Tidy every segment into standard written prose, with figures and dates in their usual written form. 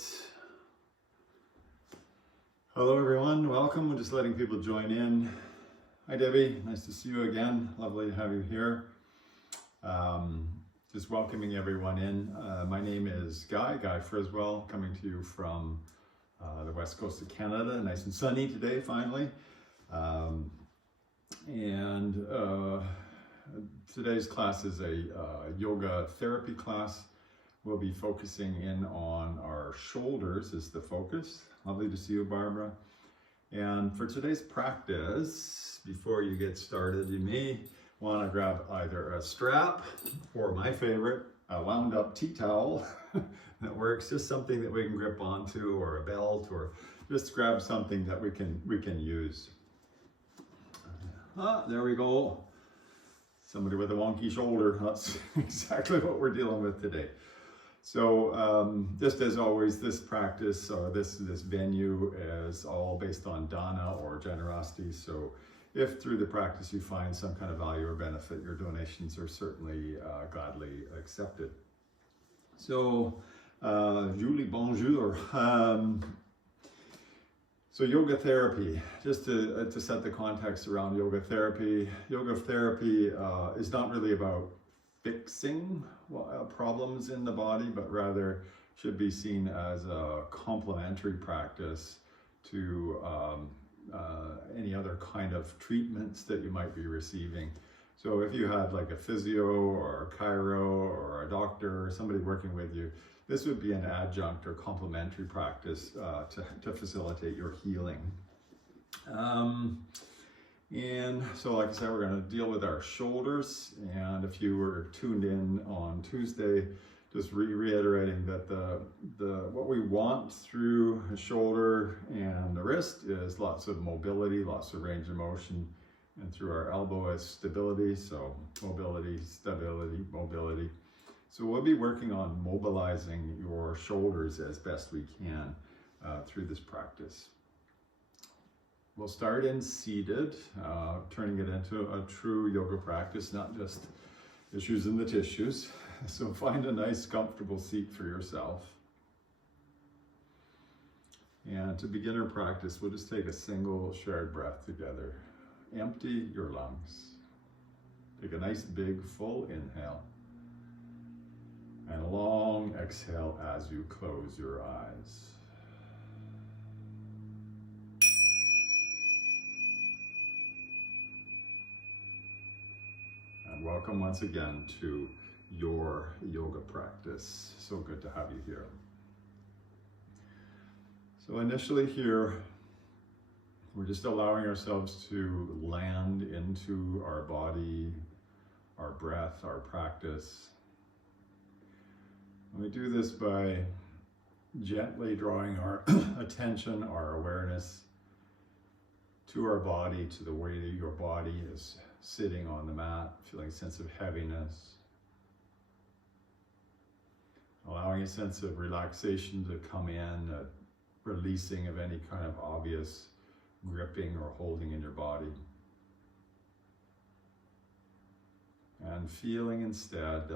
right. Hello everyone, welcome. We're just letting people join in. Hi Debbie, nice to see you again. Lovely to have you here. Just welcoming everyone in. My name is Guy Friswell, coming to you from the west coast of Canada. Nice and sunny today, finally. Today's class is a yoga therapy class. We'll be focusing in on our shoulders is the focus. Lovely to see you, Barbara. And for today's practice, before you get started, you may want to grab either a strap or my favorite, a wound up tea towel that works, just something that we can grip onto, or a belt, or just grab something that we can use. There we go. Somebody with a wonky shoulder. That's exactly what we're dealing with today. So just as always, this practice or this venue is all based on dana or generosity. So if through the practice you find some kind of value or benefit, your donations are certainly gladly accepted. So Julie, bonjour. So yoga therapy, just to set the context around yoga therapy. Yoga therapy is not really about fixing problems in the body, but rather should be seen as a complementary practice to any other kind of treatments that you might be receiving. So if you had like a physio or a chiro or a doctor or somebody working with you, this would be an adjunct or complementary practice to facilitate your healing. And so like I said, we're going to deal with our shoulders. And if you were tuned in on Tuesday, just reiterating that what we want through the shoulder and the wrist is lots of mobility, lots of range of motion, and through our elbow is stability. So mobility, stability, mobility. So we'll be working on mobilizing your shoulders as best we can through this practice. We'll start in seated, turning it into a true yoga practice, not just issues in the tissues. So find a nice, comfortable seat for yourself. And to begin our practice, we'll just take a single shared breath together. Empty your lungs. Take a nice, big, full inhale. And a long exhale as you close your eyes. And welcome once again to your yoga practice. So good to have you here. So initially here, we're just allowing ourselves to land into our body, our breath, our practice. And we do this by gently drawing our attention, our awareness to our body, to the way that your body is sitting on the mat, feeling a sense of heaviness. Allowing a sense of relaxation to come in, a releasing of any kind of obvious gripping or holding in your body. And feeling instead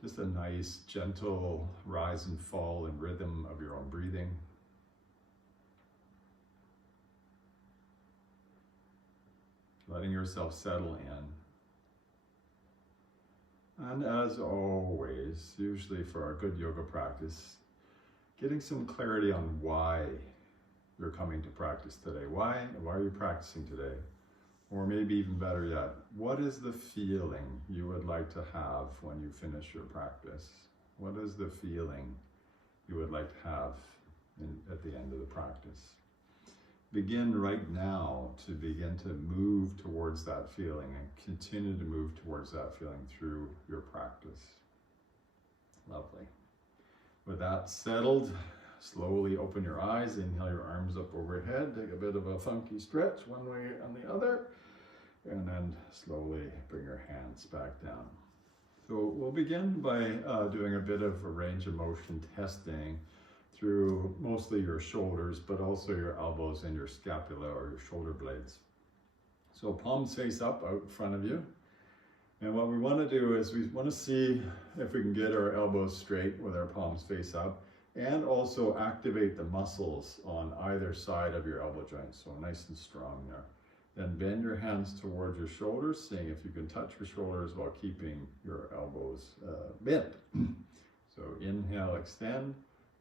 just a nice, gentle rise and fall and rhythm of your own breathing. Letting yourself settle in. And as always, usually for our good yoga practice, getting some clarity on why you're coming to practice today. Why are you practicing today? Or maybe even better yet, what is the feeling you would like to have when you finish your practice? What is the feeling you would like to have at the end of the practice? Begin right now to begin to move towards that feeling and continue to move towards that feeling through your practice. Lovely. With that settled, slowly open your eyes, inhale your arms up overhead, take a bit of a funky stretch one way and the other, and then slowly bring your hands back down. So we'll begin by doing a bit of a range of motion testing through mostly your shoulders, but also your elbows and your scapula or your shoulder blades. So palms face up out in front of you. And what we want to do is we want to see if we can get our elbows straight with our palms face up and also activate the muscles on either side of your elbow joint, so nice and strong there. Then bend your hands towards your shoulders, seeing if you can touch your shoulders while keeping your elbows bent. So inhale, extend,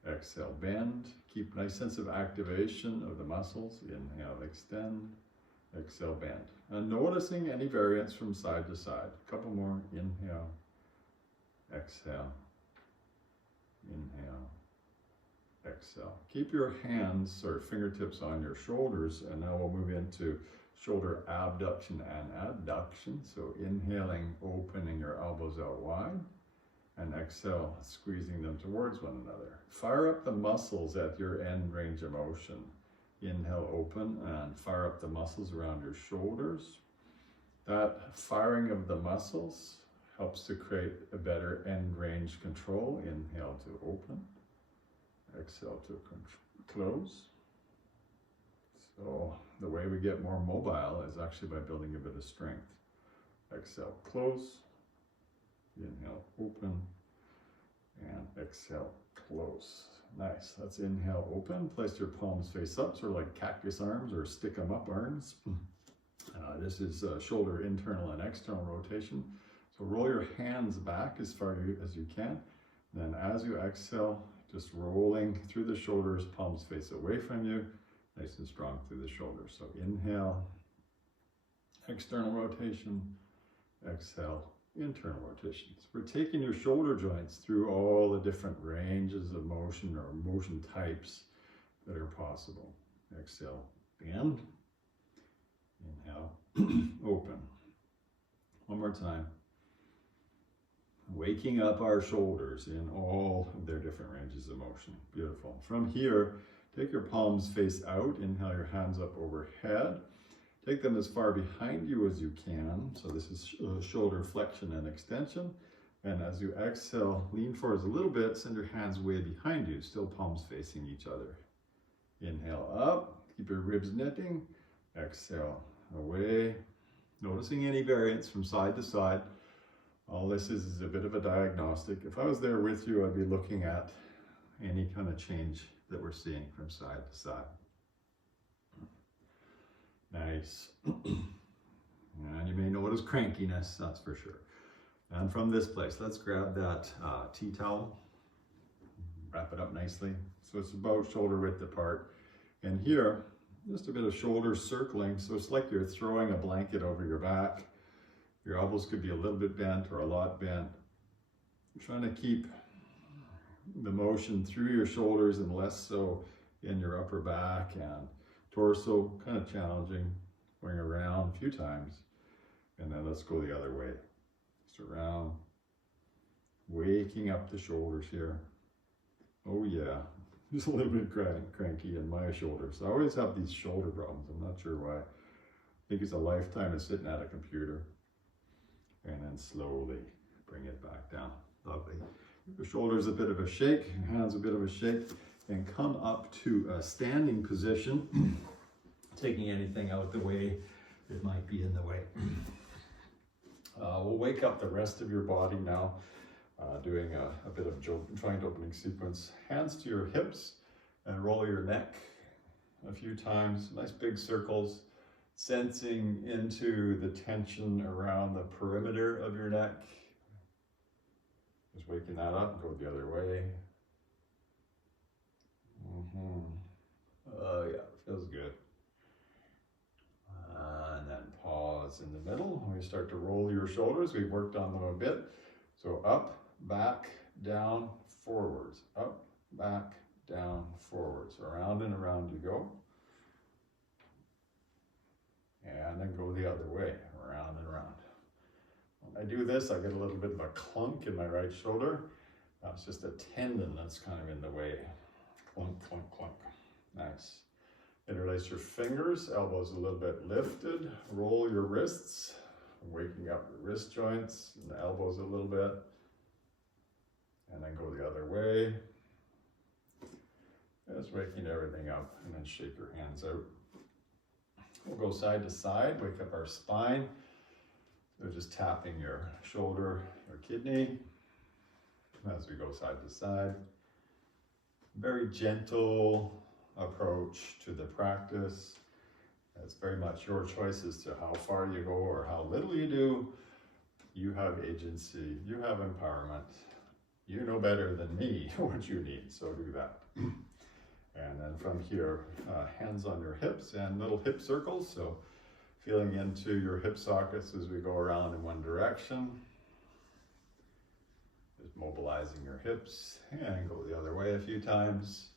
exhale, bend. Keep a nice sense of activation of the muscles. Inhale, extend, exhale, bend. And noticing any variance from side to side. A couple more. Inhale, exhale, inhale, exhale. Keep your hands or fingertips on your shoulders, and now we'll move into shoulder abduction and adduction. So inhaling, opening your elbows out wide, and exhale, squeezing them towards one another. Fire up the muscles at your end range of motion. Inhale, open, and fire up the muscles around your shoulders. That firing of the muscles helps to create a better end range control. Inhale to open, exhale to close. So the way we get more mobile is actually by building a bit of strength. Exhale, close. Inhale, open, and exhale, close. Nice. Let's inhale, open. Place your palms face up, sort of like cactus arms or stick 'em up arms. This is shoulder internal and external rotation. So roll your hands back as far as you can. Then as you exhale, just rolling through the shoulders, palms face away from you, nice and strong through the shoulders. So inhale, external rotation, exhale, internal rotations. We're taking your shoulder joints through all the different ranges of motion or motion types that are possible. Exhale, bend. Inhale, open. One more time. Waking up our shoulders in all of their different ranges of motion. Beautiful. From here, take your palms face out. Inhale your hands up overhead. Take them as far behind you as you can. So this is shoulder flexion and extension. And as you exhale, lean forwards a little bit, send your hands way behind you, still palms facing each other. Inhale up, keep your ribs knitting. Exhale away, noticing any variance from side to side. All this is a bit of a diagnostic. If I was there with you, I'd be looking at any kind of change that we're seeing from side to side. Nice. And you may notice crankiness, that's for sure. And from this place, let's grab that tea towel, wrap it up nicely. So it's about shoulder width apart. And here, just a bit of shoulder circling. So it's like you're throwing a blanket over your back. Your elbows could be a little bit bent or a lot bent. You're trying to keep the motion through your shoulders and less so in your upper back and torso. Kind of challenging. Going around a few times. And then let's go the other way. Just around. Waking up the shoulders here. Oh yeah. Just a little bit cranky in my shoulders. I always have these shoulder problems. I'm not sure why. I think it's a lifetime of sitting at a computer. And then slowly bring it back down. Lovely. Your shoulders a bit of a shake, hands a bit of a shake, and come up to a standing position, taking anything out the way that might be in the way. We'll wake up the rest of your body now, doing a bit of joint opening sequence. Hands to your hips and roll your neck a few times, nice big circles. Sensing into the tension around the perimeter of your neck. Just waking that up, go the other way. Oh yeah, feels good. And then pause in the middle. When you start to roll your shoulders, we've worked on them a bit. So up, back, down, forwards. Up, back, down, forwards. Around and around you go. And then go the other way, around and around. When I do this, I get a little bit of a clunk in my right shoulder. That's just a tendon that's kind of in the way. Clunk, clunk, clunk. Nice. Interlace your fingers, elbows a little bit lifted. Roll your wrists, waking up the wrist joints and the elbows a little bit. And then go the other way. Just waking everything up, and then shake your hands out. We'll go side to side, wake up our spine. So just tapping your shoulder or kidney as we go side to side. Very gentle approach to the practice. It's very much your choice as to how far you go or how little you do. You have agency, you have empowerment. You know better than me what you need, so do that. And then from here, hands on your hips and little hip circles. So feeling into your hip sockets as we go around in one direction. Just mobilizing your hips and go the other way a few times.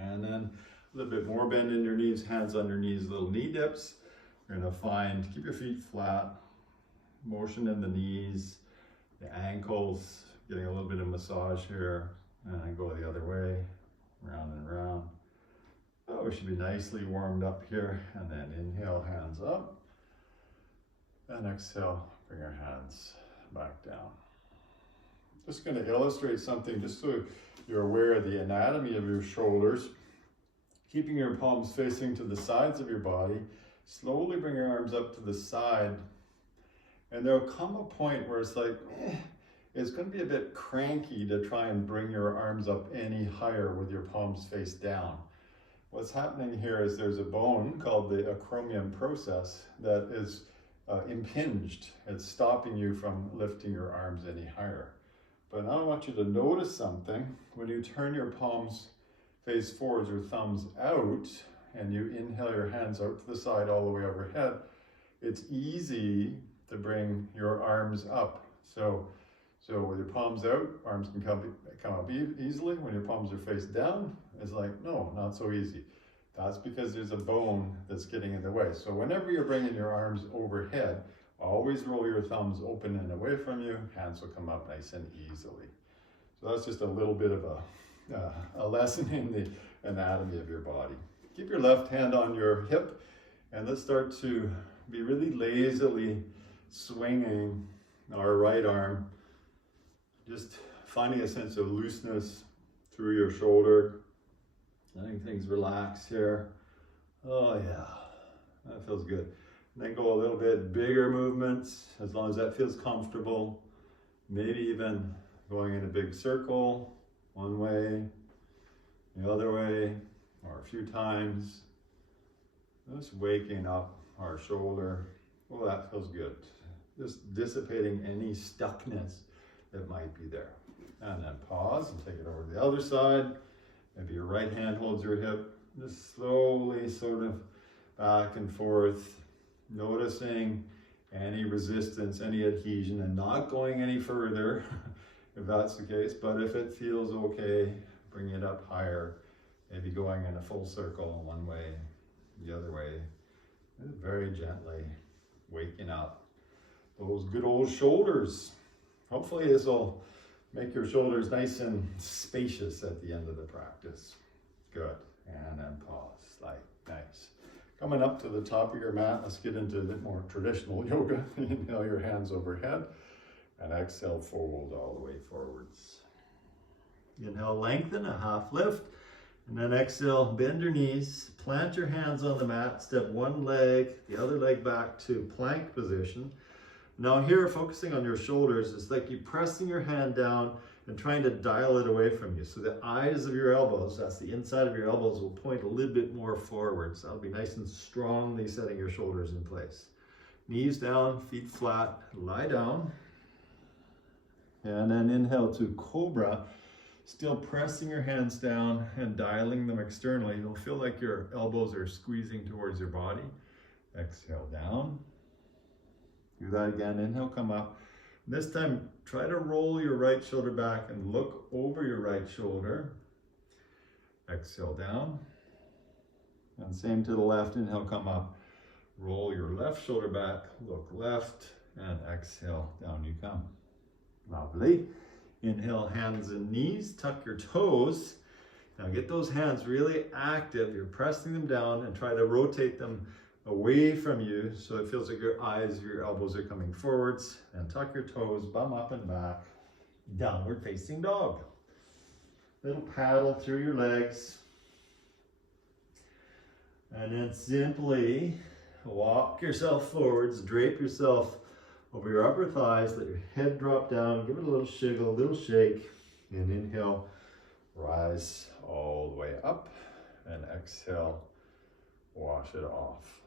And then a little bit more bend in your knees, hands on your knees, little knee dips. You're gonna find, keep your feet flat, motion in the knees, the ankles, getting a little bit of massage here, and then go the other way, round and round. Oh, we should be nicely warmed up here, and then inhale, hands up, and exhale, bring your hands back down. Just gonna illustrate something just so you're aware of the anatomy of your shoulders. Keeping your palms facing to the sides of your body, slowly bring your arms up to the side, and there'll come a point where it's like, it's going to be a bit cranky to try and bring your arms up any higher with your palms face down. What's happening here is there's a bone called the acromion process that is impinged. It's stopping you from lifting your arms any higher. But now I want you to notice something. When you turn your palms face forwards or thumbs out, and you inhale your hands out to the side all the way overhead, it's easy to bring your arms up. So with your palms out, arms can come up easily. When your palms are face down, it's like, no, not so easy. That's because there's a bone that's getting in the way. So whenever you're bringing your arms overhead, always roll your thumbs open and away from you. Hands will come up nice and easily. So that's just a little bit of a lesson in the anatomy of your body. Keep your left hand on your hip, and let's start to be really lazily swinging our right arm, just finding a sense of looseness through your shoulder, letting things relax here. Oh yeah, that feels good. And then go a little bit bigger movements, as long as that feels comfortable. Maybe even going in a big circle, one way, the other way, or a few times. Just waking up our shoulder. Oh, that feels good. Just dissipating any stuckness that might be there. And then pause and take it over to the other side. Maybe your right hand holds your hip. Just slowly sort of back and forth, noticing any resistance, any adhesion, and not going any further if that's the case. But if it feels okay, bring it up higher. Maybe going in a full circle, one way, the other way. Very gently waking up those good old shoulders. Hopefully this will make your shoulders nice and spacious at the end of the practice. Good. And then pause, like nice. Coming up to the top of your mat, let's get into a bit more traditional yoga. Inhale your hands overhead and exhale, fold all the way forwards. Inhale, lengthen, a half lift. And then exhale, bend your knees, plant your hands on the mat, step one leg, the other leg back to plank position. Now here, focusing on your shoulders, it's like you pressing your hand down and trying to dial it away from you. So the eyes of your elbows, that's the inside of your elbows, will point a little bit more forwards. That'll be nice and strongly setting your shoulders in place. Knees down, feet flat, lie down. And then inhale to cobra. Still pressing your hands down and dialing them externally. You'll feel like your elbows are squeezing towards your body. Exhale down. Do that again. Inhale, come up. This time, try to roll your right shoulder back and look over your right shoulder. Exhale down. And same to the left. Inhale, come up. Roll your left shoulder back, look left, and exhale, down you come. Lovely. Inhale, hands and knees, tuck your toes. Now get those hands really active. You're pressing them down and try to rotate them away from you so it feels like your eyes, your elbows are coming forwards. And tuck your toes, bum up and back. Downward facing dog. Little paddle through your legs. And then simply walk yourself forwards, drape yourself over your upper thighs, let your head drop down, give it a little shiggle, a little shake, And inhale, rise all the way up, and exhale, wash it off.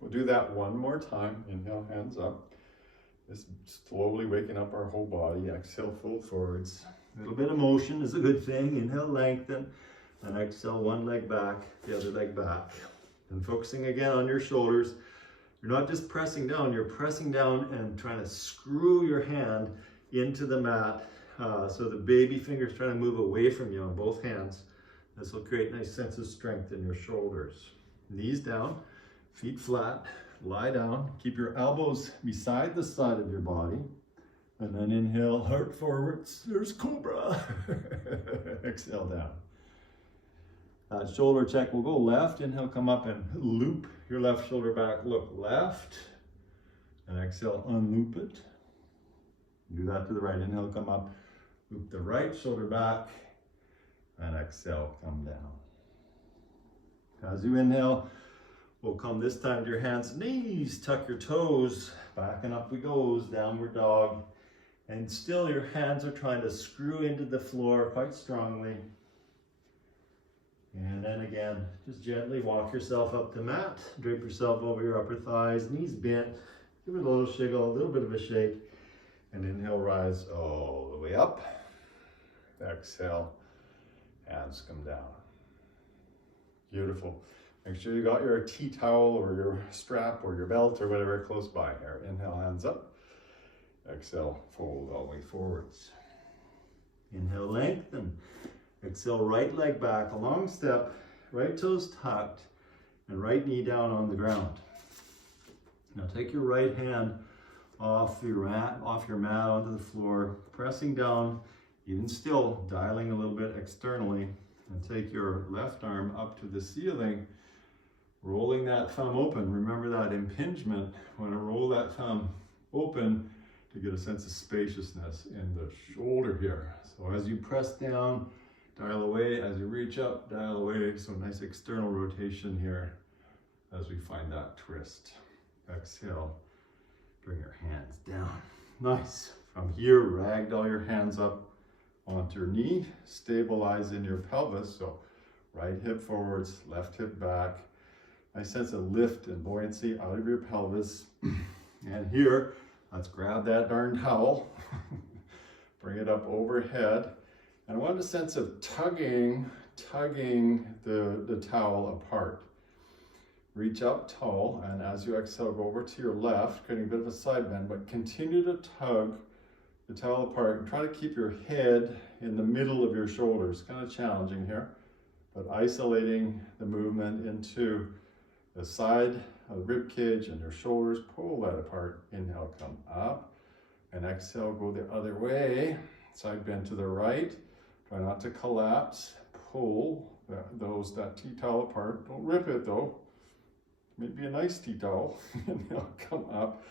We'll do that one more time. Inhale, hands up. Just slowly waking up our whole body. Exhale, fold forwards. A little bit of motion is a good thing. Inhale, lengthen, and exhale, one leg back, the other leg back. And focusing again on your shoulders. You're not just pressing down, you're pressing down and trying to screw your hand into the mat. So the baby finger's trying to move away from you on both hands. This will create a nice sense of strength in your shoulders. Knees down, feet flat, lie down. Keep your elbows beside the side of your body. And then inhale, heart forwards. There's cobra. Exhale down. Shoulder check, we'll go left. Inhale, come up and loop your left shoulder back. Look left. And exhale, unloop it. Do that to the right. Inhale, come up. Loop the right shoulder back. And exhale, come down. As you inhale, we'll come this time to your hands and knees. Tuck your toes. Back and up we goes. Downward dog. And still your hands are trying to screw into the floor quite strongly. And then again, just gently walk yourself up the mat. Drape yourself over your upper thighs, knees bent. Give it a little shiggle, a little bit of a shake. And inhale, rise all the way up. Exhale, hands come down. Beautiful. Make sure you got your tea towel or your strap or your belt or whatever close by here. Inhale, hands up. Exhale, fold all the way forwards. Inhale, lengthen. Exhale, right leg back, a long step, right toes tucked, and right knee down on the ground. Now take your right hand off your mat onto the floor, pressing down, even still, dialing a little bit externally, and take your left arm up to the ceiling, rolling that thumb open. Remember that impingement. We want to roll that thumb open to get a sense of spaciousness in the shoulder here. So as you press down, dial away. As you reach up, dial away. So nice external rotation here as we find that twist. Exhale, bring your hands down. Nice. From here, ragdoll your hands up onto your knee. Stabilize in your pelvis. So right hip forwards, left hip back. Nice sense of lift and buoyancy out of your pelvis. And here, let's grab that darn towel. Bring it up overhead. And I want a sense of tugging the towel apart. Reach up tall, and as you exhale, go over to your left, creating a bit of a side bend, but continue to tug the towel apart and try to keep your head in the middle of your shoulders. Kind of challenging here, but isolating the movement into the side of the rib cage and your shoulders. Pull that apart. Inhale, come up, and exhale, go the other way. Side bend to the right. Try not to collapse. Pull that tea towel apart. Don't rip it though. Maybe a nice tea towel. Inhale, come up,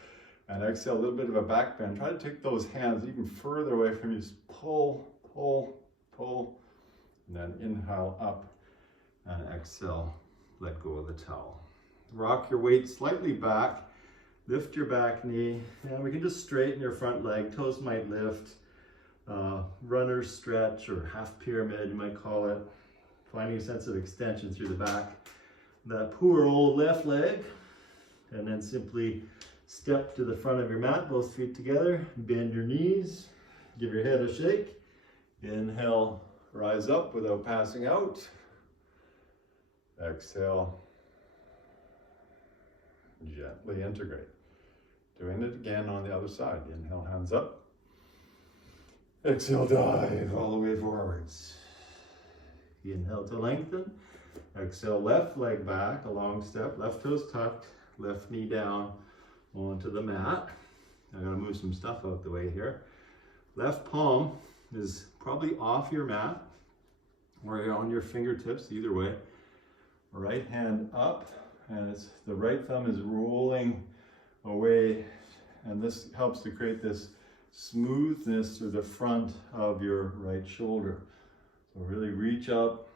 and exhale, a little bit of a back bend. Try to take those hands even further away from you. Just pull, pull, pull, and then inhale up, and exhale, let go of the towel. Rock your weight slightly back. Lift your back knee, and we can just straighten your front leg. Toes might lift. Runner's stretch or half pyramid, you might call it. Finding a sense of extension through the back. That poor old left leg. And then simply step to the front of your mat, both feet together. Bend your knees. Give your head a shake. Inhale, rise up without passing out. Exhale, gently integrate. Doing it again on the other side. Inhale, hands up. Exhale, dive all the way forwards. Inhale to lengthen. Exhale, left leg back, a long step, left toes tucked, left knee down onto the mat. I gotta move some stuff out the way here. Left palm is probably off your mat or on your fingertips, either way. Right hand up, and the right thumb is rolling away, and this helps to create this smoothness through the front of your right shoulder. So really reach up,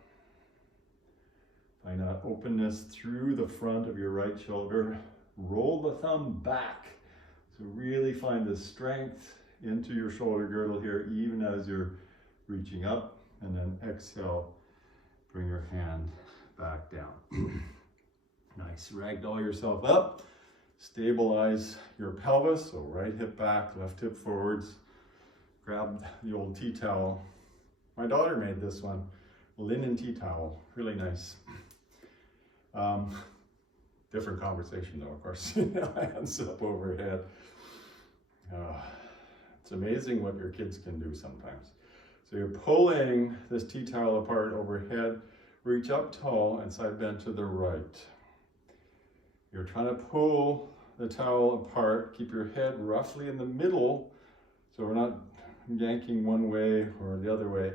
find that openness through the front of your right shoulder. Roll the thumb back. So really find the strength into your shoulder girdle here, even as you're reaching up, and then exhale, bring your hand back down. Nice, ragdoll yourself up, stabilize your pelvis, so right hip back, left hip forwards, grab the old tea towel. My daughter made this one, linen tea towel, really nice. Different conversation though, of course. Hands up overhead. It's amazing what your kids can do sometimes. So you're pulling this tea towel apart overhead, reach up tall and side bend to the right. You're trying to pull the towel apart, keep your head roughly in the middle, so we're not yanking one way or the other way.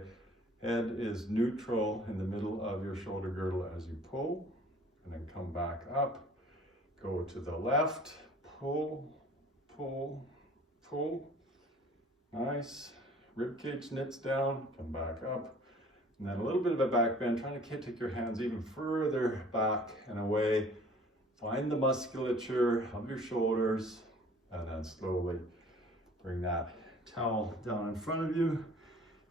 Head is neutral in the middle of your shoulder girdle as you pull, and then come back up. Go to the left, pull, pull, pull. Nice. Rib cage knits down, come back up. And then a little bit of a back bend, trying to take your hands even further back and away. Find the musculature of your shoulders, and then slowly bring that towel down in front of you.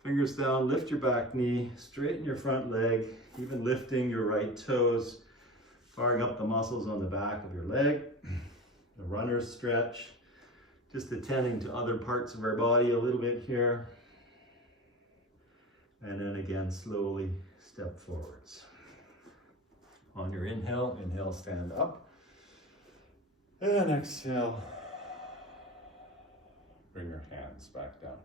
Fingers down, lift your back knee, straighten your front leg, even lifting your right toes, firing up the muscles on the back of your leg. The runner's stretch, just attending to other parts of our body a little bit here. And then again, slowly step forwards. On your inhale, stand up. And exhale, bring your hands back down.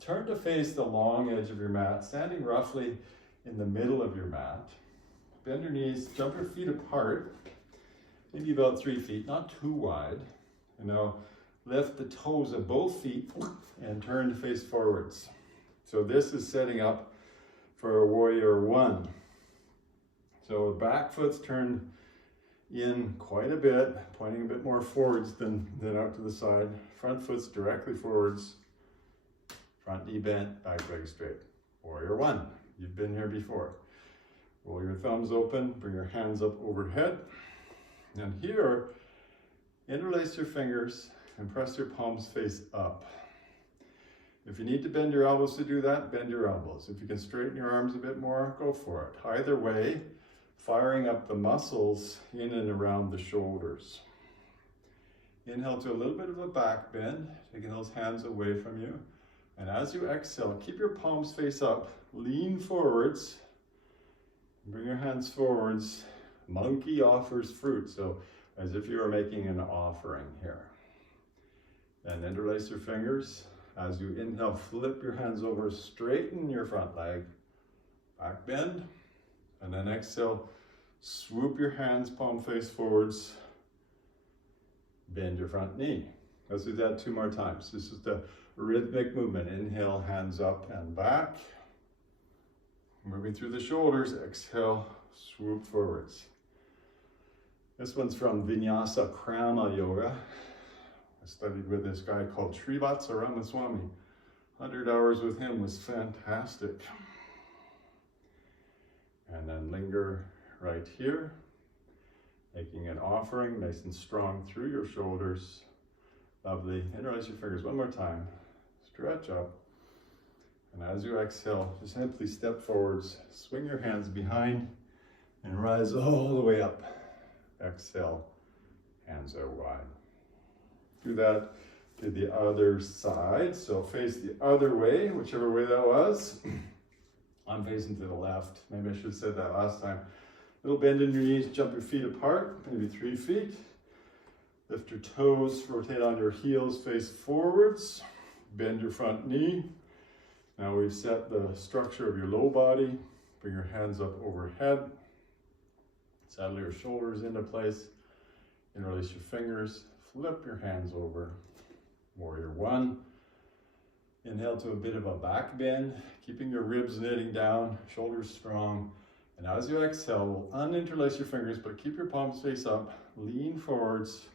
Turn to face the long edge of your mat, standing roughly in the middle of your mat. Bend your knees, jump your feet apart, maybe about 3 feet, not too wide. And now lift the toes of both feet and turn to face forwards. So this is setting up for a warrior one. So back foot's turned in quite a bit, pointing a bit more forwards than out to the side. Front foot's directly forwards. Front knee bent, back leg straight. Warrior one, you've been here before. Roll your thumbs open, bring your hands up overhead. And here, interlace your fingers and press your palms face up. If you need to bend your elbows to do that, bend your elbows. If you can straighten your arms a bit more, go for it. Either way, firing up the muscles in and around the shoulders. Inhale to a little bit of a back bend, taking those hands away from you. And as you exhale, keep your palms face up, lean forwards, bring your hands forwards. Monkey offers fruit, so as if you were making an offering here. And interlace your fingers. As you inhale, flip your hands over, straighten your front leg, back bend, and then exhale, swoop your hands, palm face forwards, bend your front knee. Let's do that 2 more times. This is the rhythmic movement. Inhale, hands up and back. Moving through the shoulders, exhale, swoop forwards. This one's from Vinyasa Krama Yoga. I studied with this guy called Srivatsa Ramaswamy. 100 hours with him was fantastic. And then linger right here, making an offering nice and strong through your shoulders. Lovely. Interlace your fingers one more time. Stretch up. And as you exhale, just simply step forwards, swing your hands behind, and rise all the way up. Exhale, hands out wide. Do that to the other side. So face the other way, whichever way that was. I'm facing to the left. Maybe I should have said that last time. Little bend in your knees, jump your feet apart, maybe 3 feet. Lift your toes, rotate on your heels, face forwards. Bend your front knee. Now we've set the structure of your low body. Bring your hands up overhead. Saddle your shoulders into place. Interlace your fingers. Flip your hands over. Warrior one. Inhale to a bit of a back bend, keeping your ribs knitting down, shoulders strong. And as you exhale, we'll uninterlace your fingers, but keep your palms face up. Lean forwards.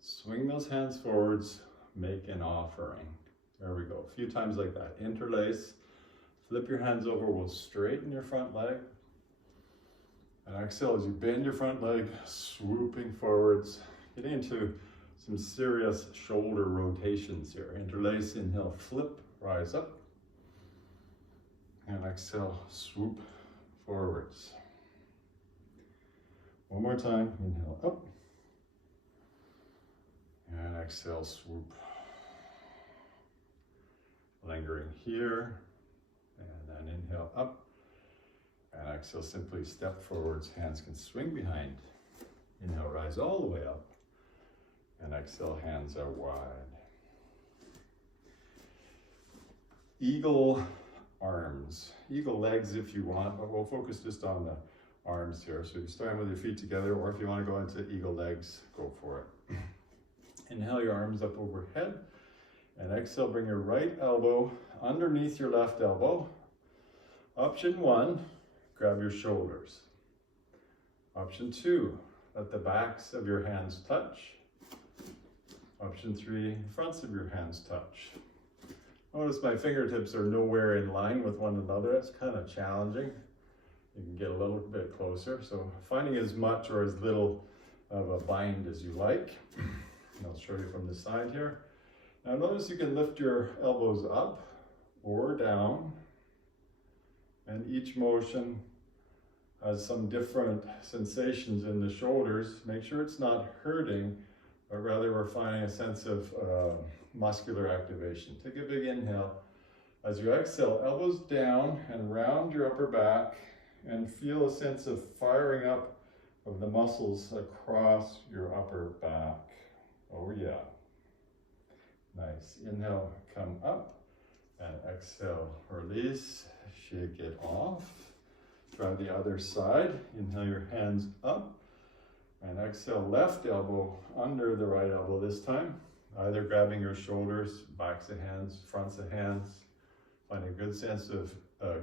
Swing those hands forwards. Make an offering. There we go. A few times like that. Interlace. Flip your hands over. We'll straighten your front leg. And exhale as you bend your front leg, swooping forwards. Get into some serious shoulder rotations here. Interlace, inhale, flip, rise up. And exhale, swoop forwards. One more time, inhale up. And exhale, swoop. Lingering here. And then inhale up. And exhale, simply step forwards. Hands can swing behind. Inhale, rise all the way up. And exhale, hands out wide. Eagle arms. Eagle legs if you want, but we'll focus just on the arms here. So you're starting with your feet together, or if you want to go into eagle legs, go for it. Inhale your arms up overhead. And exhale, bring your right elbow underneath your left elbow. Option 1, grab your shoulders. Option 2, let the backs of your hands touch. Option 3, fronts of your hands touch. Notice my fingertips are nowhere in line with one another. It's kind of challenging. You can get a little bit closer. So finding as much or as little of a bind as you like. And I'll show you from the side here. Now notice you can lift your elbows up or down. And each motion has some different sensations in the shoulders. Make sure it's not hurting, but rather we're finding a sense of muscular activation. Take a big inhale. As you exhale, elbows down and round your upper back and feel a sense of firing up of the muscles across your upper back. Oh yeah. Nice. Inhale, come up, and exhale, release, shake it off. Try the other side. Inhale your hands up, and exhale, left elbow under the right elbow this time. Either grabbing your shoulders, backs of hands, fronts of hands. Find a good sense of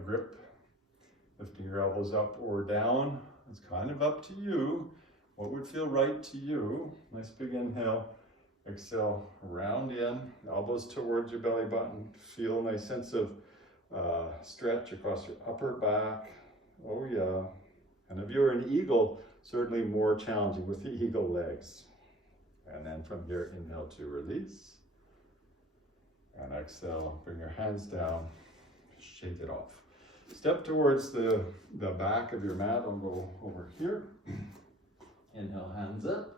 grip. Lifting your elbows up or down. It's kind of up to you. What would feel right to you? Nice big inhale. Exhale, round in, elbows towards your belly button. Feel a nice sense of stretch across your upper back. Oh yeah. And if you're an eagle, certainly more challenging with the eagle legs. And then from here, inhale to release. And exhale, bring your hands down, shake it off. Step towards the back of your mat. I'll go over here. Inhale, hands up.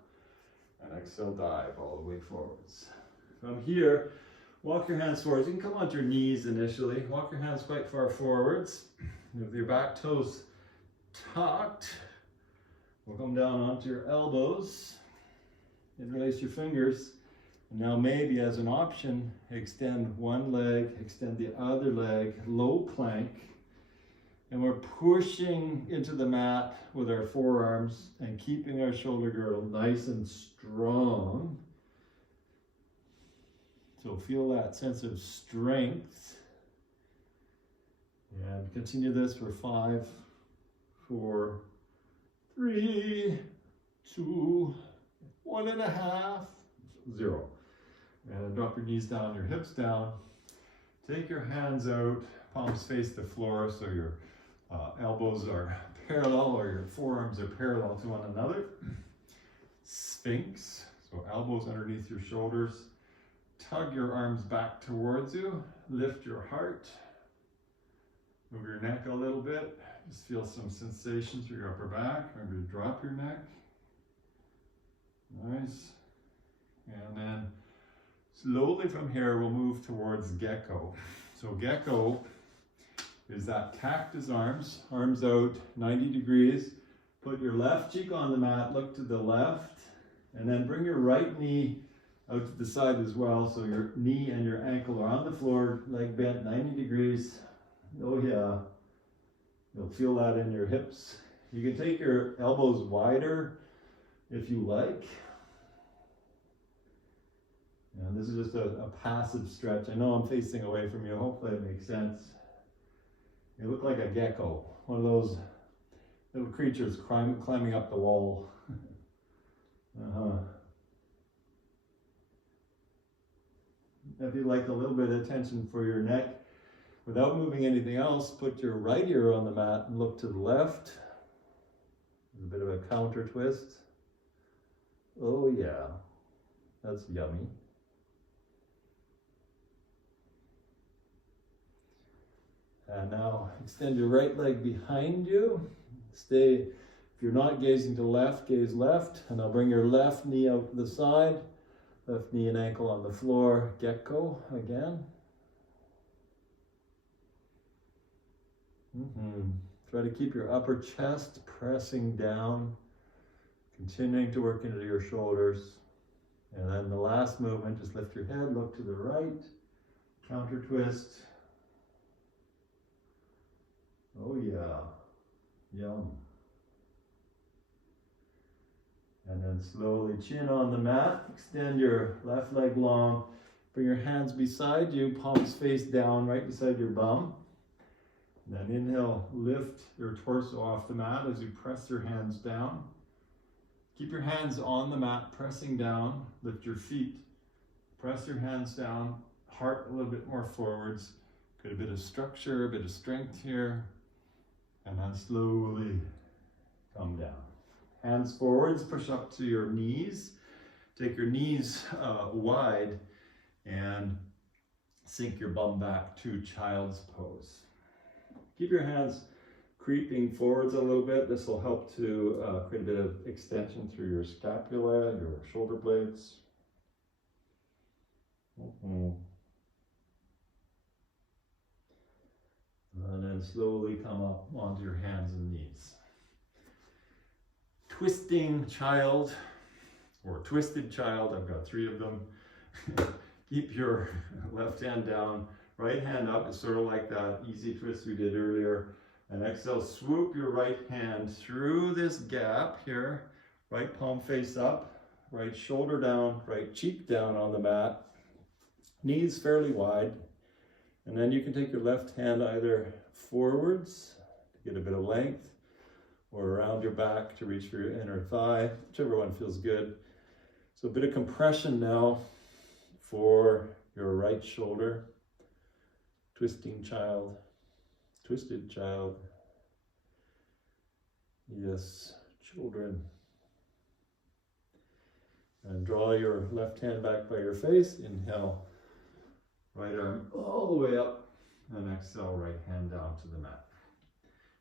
And exhale, dive all the way forwards. From here, walk your hands forwards. You can come onto your knees initially. Walk your hands quite far forwards. With your back toes tucked, we'll come down onto your elbows. Interlace your fingers. And now maybe as an option, extend one leg, extend the other leg, low plank. And we're pushing into the mat with our forearms and keeping our shoulder girdle nice and strong. So feel that sense of strength. And continue this for 5, 4, 3, 2, 1.5, 0. And drop your knees down, your hips down. Take your hands out, palms face the floor so your elbows are parallel or your forearms are parallel to one another. Sphinx, so elbows underneath your shoulders. Tug your arms back towards you. Lift your heart. Move your neck a little bit. Just feel some sensations through your upper back. Maybe drop your neck. Nice. And then slowly from here, we'll move towards gecko. So gecko is that cactus arms, arms out 90 degrees. Put your left cheek on the mat, look to the left, and then bring your right knee out to the side as well. So your knee and your ankle are on the floor, leg bent 90 degrees. Oh yeah, you'll feel that in your hips. You can take your elbows wider if you like. And this is just a passive stretch. I know I'm facing away from you. Hopefully it makes sense. You look like a gecko, one of those little creatures climbing up the wall. If you'd like a little bit of attention for your neck, without moving anything else, put your right ear on the mat and look to the left. A bit of a counter twist. Oh yeah, that's yummy. And now extend your right leg behind you. Stay, if you're not gazing to left, gaze left. And now bring your left knee out to the side. Left knee and ankle on the floor. Gecko again. Try to keep your upper chest pressing down. Continuing to work into your shoulders. And then the last movement, just lift your head, look to the right. Counter twist. Oh yeah, yum. And then slowly chin on the mat, extend your left leg long, bring your hands beside you, palms face down, right beside your bum. And then inhale, lift your torso off the mat as you press your hands down. Keep your hands on the mat, pressing down, lift your feet, press your hands down, heart a little bit more forwards, get a bit of structure, a bit of strength here. And then slowly come down. Hands forwards, push up to your knees. Take your knees wide and sink your bum back to child's pose. Keep your hands creeping forwards a little bit. This will help to create a bit of extension through your scapula, your shoulder blades. And then slowly come up onto your hands and knees. Twisting child, or twisted child, I've got 3 of them. Keep your left hand down, right hand up. It's sort of like that easy twist we did earlier. And exhale, swoop your right hand through this gap here. Right palm face up, right shoulder down, right cheek down on the mat. Knees fairly wide. And then you can take your left hand either forwards to get a bit of length, or around your back to reach for your inner thigh, whichever one feels good. So a bit of compression now for your right shoulder. Twisting child, twisted child. Yes, children. And draw your left hand back by your face. Inhale, right arm all the way up, and exhale, right hand down to the mat.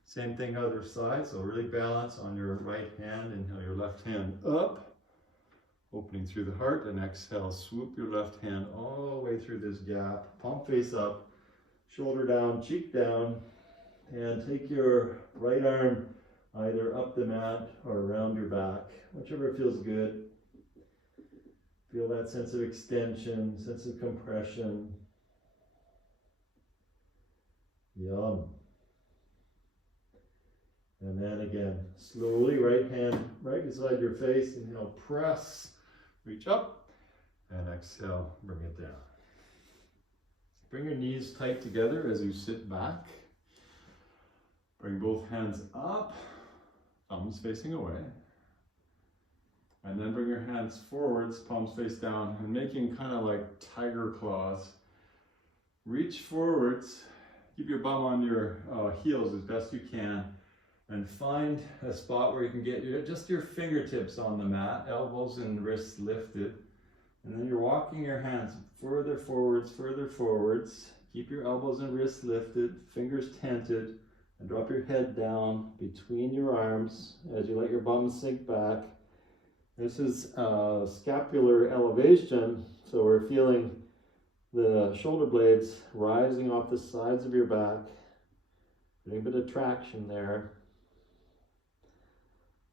Same thing other side, so really balance on your right hand. Inhale your left hand up, opening through the heart, and exhale, swoop your left hand all the way through this gap, palm face up, shoulder down, cheek down, and take your right arm either up the mat or around your back, whichever feels good. Feel that sense of extension, sense of compression. Yum. And then again, slowly, right hand right beside your face. Inhale, press, reach up, and exhale, bring it down. Bring your knees tight together as you sit back. Bring both hands up, thumbs facing away. And then bring your hands forwards, palms face down, and making kind of like tiger claws. Reach forwards, keep your bum on your heels as best you can, and find a spot where you can get just your fingertips on the mat, elbows and wrists lifted. And then you're walking your hands further forwards, further forwards. Keep your elbows and wrists lifted, fingers tented, and drop your head down between your arms as you let your bum sink back. This is scapular elevation, so we're feeling the shoulder blades rising off the sides of your back. Getting a bit of traction there.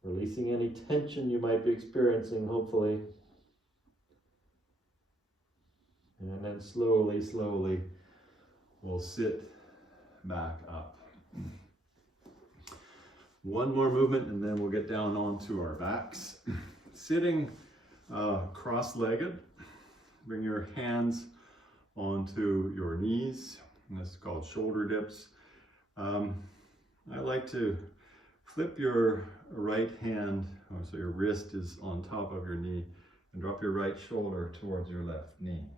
Releasing any tension you might be experiencing, hopefully. And then slowly, slowly, we'll sit back up. One more movement and then we'll get down onto our backs. Sitting cross-legged, bring your hands onto your knees. And this is called shoulder dips. I like to flip your right hand, so your wrist is on top of your knee, and drop your right shoulder towards your left knee.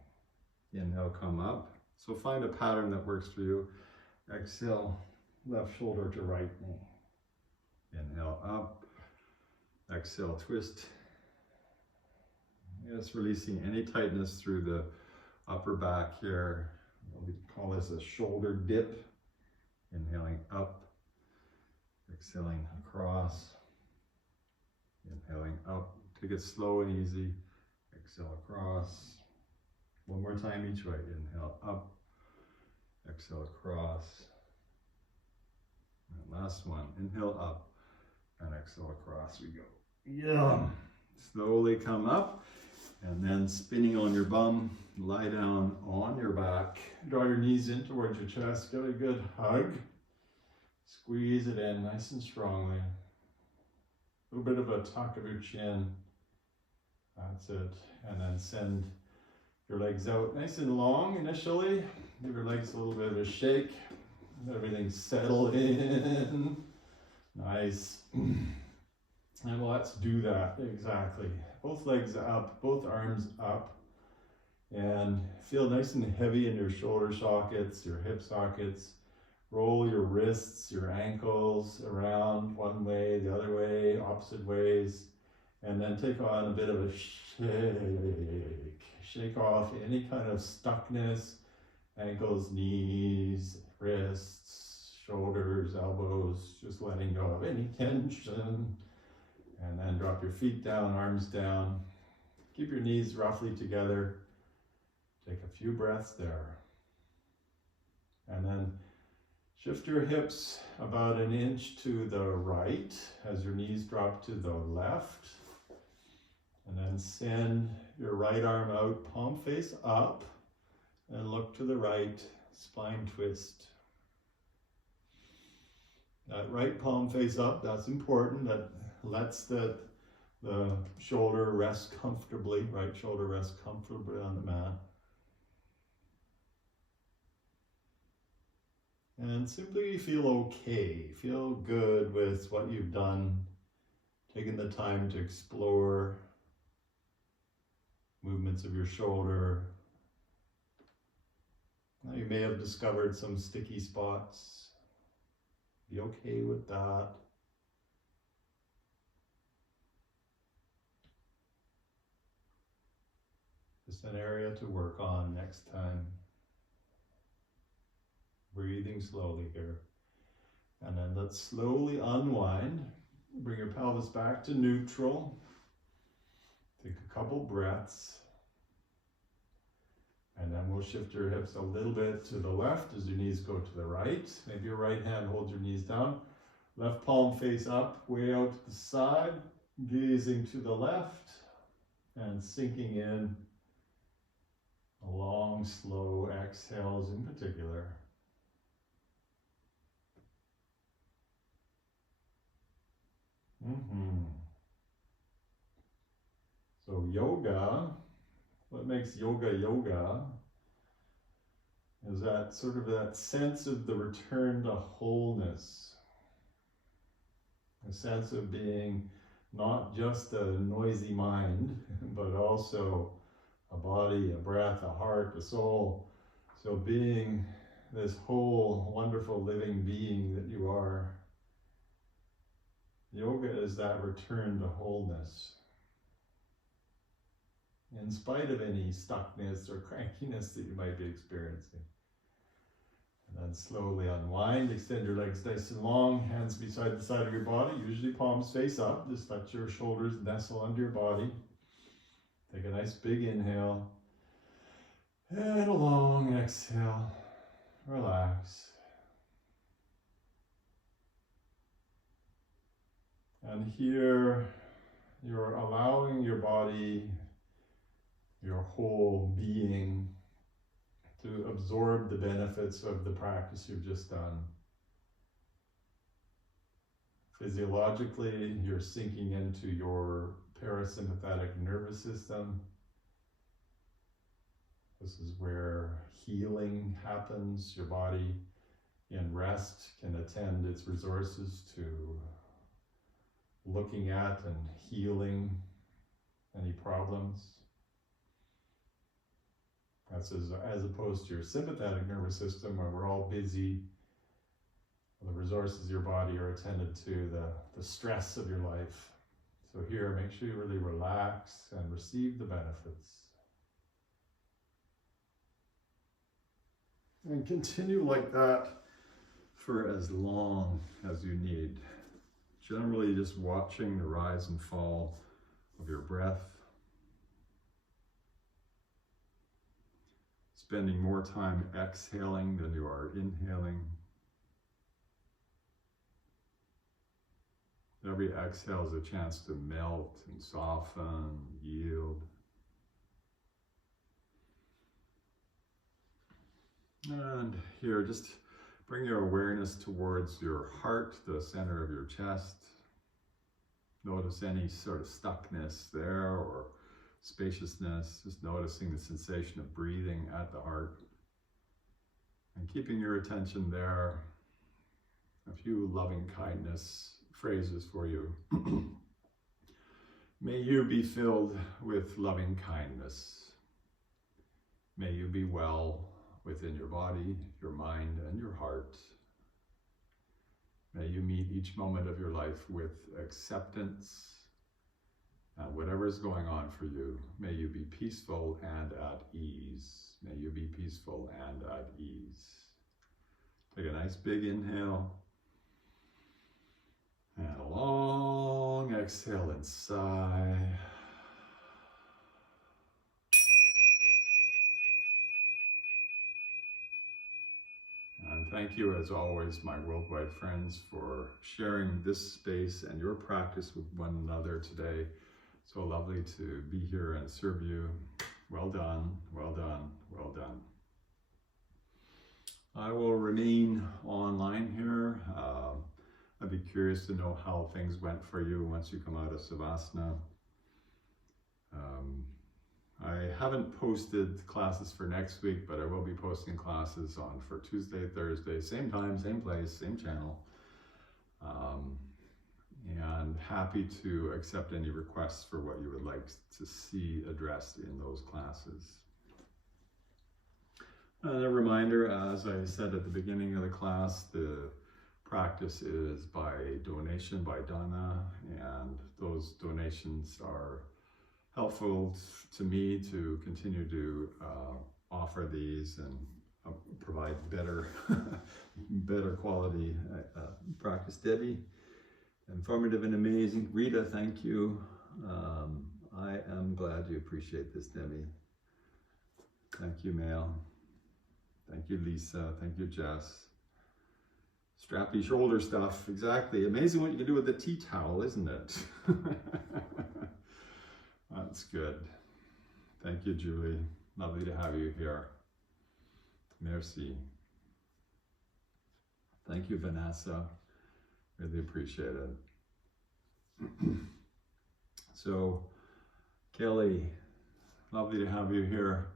Inhale, come up. So find a pattern that works for you. Exhale, left shoulder to right knee. Inhale, up. Exhale, twist. Just releasing any tightness through the upper back here. We call this a shoulder dip. Inhaling up, exhaling across. Inhaling up, take it slow and easy. Exhale across. One more time each way. Inhale up, exhale across. And last one, inhale up and exhale across we go. Yeah. Slowly come up and then spinning on your bum, lie down on your back. Draw your knees in towards your chest, get a good hug. Squeeze it in nice and strongly. A little bit of a tuck of your chin. That's it. And then send your legs out nice and long initially. Give your legs a little bit of a shake. Let everything settle in. Nice. And let's do that exactly. Both legs up, both arms up. And feel nice and heavy in your shoulder sockets, your hip sockets. Roll your wrists, your ankles around one way, the other way, opposite ways. And then take on a bit of a shake. Shake off any kind of stuckness, ankles, knees, wrists, shoulders, elbows, just letting go of any tension. And then drop your feet down, arms down. Keep your knees roughly together. Take a few breaths there. And then shift your hips about an inch to the right as your knees drop to the left. And then send your right arm out, palm face up, and look to the right, spine twist. That right palm face up, that's important. That lets the shoulder rest comfortably, right shoulder rest comfortably on the mat. And simply feel okay, feel good with what you've done, taking the time to explore movements of your shoulder. Now you may have discovered some sticky spots. Be okay with that. Just an area to work on next time. Breathing slowly here. And then let's slowly unwind. Bring your pelvis back to neutral. Take a couple breaths. And then we'll shift your hips a little bit to the left as your knees go to the right. Maybe your right hand holds your knees down. Left palm face up, way out to the side. Gazing to the left and sinking in. Long, slow exhales in particular. So yoga, what makes yoga yoga is that sort of that sense of the return to wholeness. A sense of being not just a noisy mind, but also a body, a breath, a heart, a soul. So being this whole wonderful living being that you are. Yoga is that return to wholeness. In spite of any stuckness or crankiness that you might be experiencing. And then slowly unwind, extend your legs nice and long, hands beside the side of your body, usually palms face up. Just let your shoulders nestle under your body. Take a nice big inhale. And a long exhale. Relax. And here, you're allowing your body, your whole being, to absorb the benefits of the practice you've just done. Physiologically, you're sinking into your parasympathetic nervous system. This is where healing happens. Your body in rest can attend its resources to looking at and healing any problems. That's as opposed to your sympathetic nervous system, where we're all busy. The resources of your body are attended to the stress of your life. So here, make sure you really relax and receive the benefits. And continue like that for as long as you need. Generally just watching the rise and fall of your breath. Spending more time exhaling than you are inhaling. Every exhale is a chance to melt and soften, yield. And here, just bring your awareness towards your heart, the center of your chest. Notice any sort of stuckness there or spaciousness, just noticing the sensation of breathing at the heart. And keeping your attention there, a few loving kindness phrases for you. May you be filled with loving kindness. May you be well within your body, your mind, and your heart. May you meet each moment of your life with acceptance. And whatever is going on for you, may you be peaceful and at ease. May you be peaceful and at ease. Take a nice big inhale. And a long exhale and sigh. And thank you, as always, my worldwide friends, for sharing this space and your practice with one another today. So lovely to be here and serve you. Well done, well done, well done. I will remain online here. I'd be curious to know how things went for you once you come out of savasana. I haven't posted classes for next week, but I will be posting classes on for Tuesday, Thursday, same time, same place, same channel. And happy to accept any requests for what you would like to see addressed in those classes. And a reminder, as I said at the beginning of the class, the practice is by donation, by dana, and those donations are helpful to me to continue to offer these and provide better quality practice. Debbie, informative and amazing. Rita, thank you. I am glad you appreciate this, Debbie. Thank you, Mail. Thank you, Lisa. Thank you, Jess. Strappy shoulder stuff, exactly. Amazing what you can do with the tea towel, isn't it? That's good. Thank you, Julie. Lovely to have you here. Merci. Thank you, Vanessa. Really appreciate it. So, Kelly, lovely to have you here.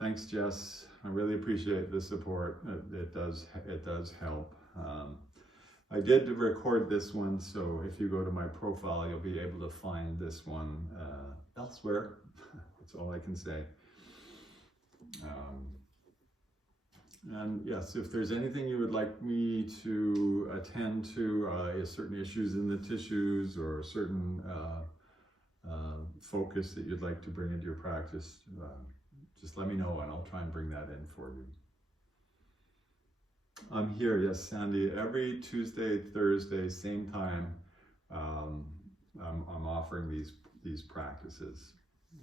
Thanks, Jess. I really appreciate the support. It does help. I did record this one, so if you go to my profile, you'll be able to find this one elsewhere. That's all I can say. And yes, if there's anything you would like me to attend to, certain issues in the tissues or certain focus that you'd like to bring into your practice, just let me know and I'll try and bring that in for you. I'm here, yes, Sandy, every Tuesday, Thursday, same time. I'm offering these practices.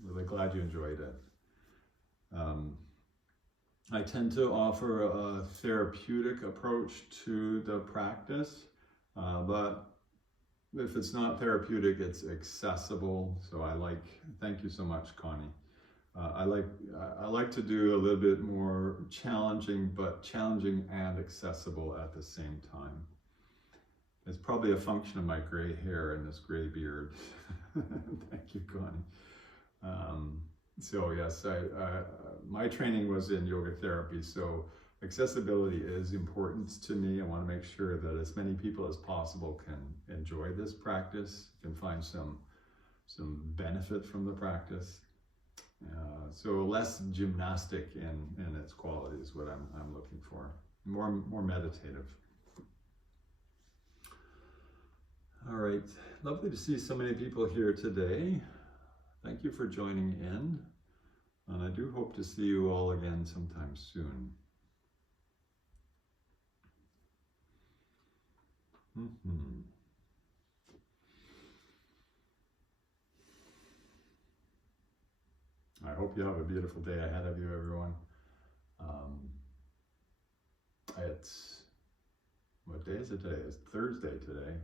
Really glad you enjoyed it. I tend to offer a therapeutic approach to the practice, but if it's not therapeutic, it's accessible. So thank you so much, Connie. I like to do a little bit more challenging, but challenging and accessible at the same time. It's probably a function of my gray hair and this gray beard. Thank you, Connie. So yes, my training was in yoga therapy, so accessibility is important to me. I want to make sure that as many people as possible can enjoy this practice, can find some benefit from the practice. So less gymnastic in its quality is what I'm looking for. More meditative. All right, lovely to see so many people here today. Thank you for joining in, and I do hope to see you all again sometime soon. I hope you have a beautiful day ahead of you, everyone. What day is it today? It's Thursday today.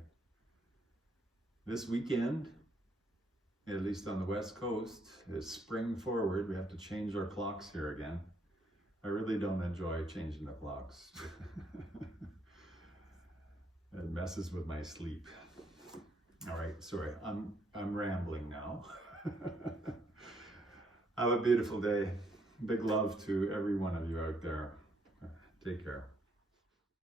This weekend, at least on the West Coast, is spring forward. We have to change our clocks here again. I really don't enjoy changing the clocks. It messes with my sleep. All right, sorry, I'm rambling now. Have a beautiful day. Big love to every one of you out there. Take care.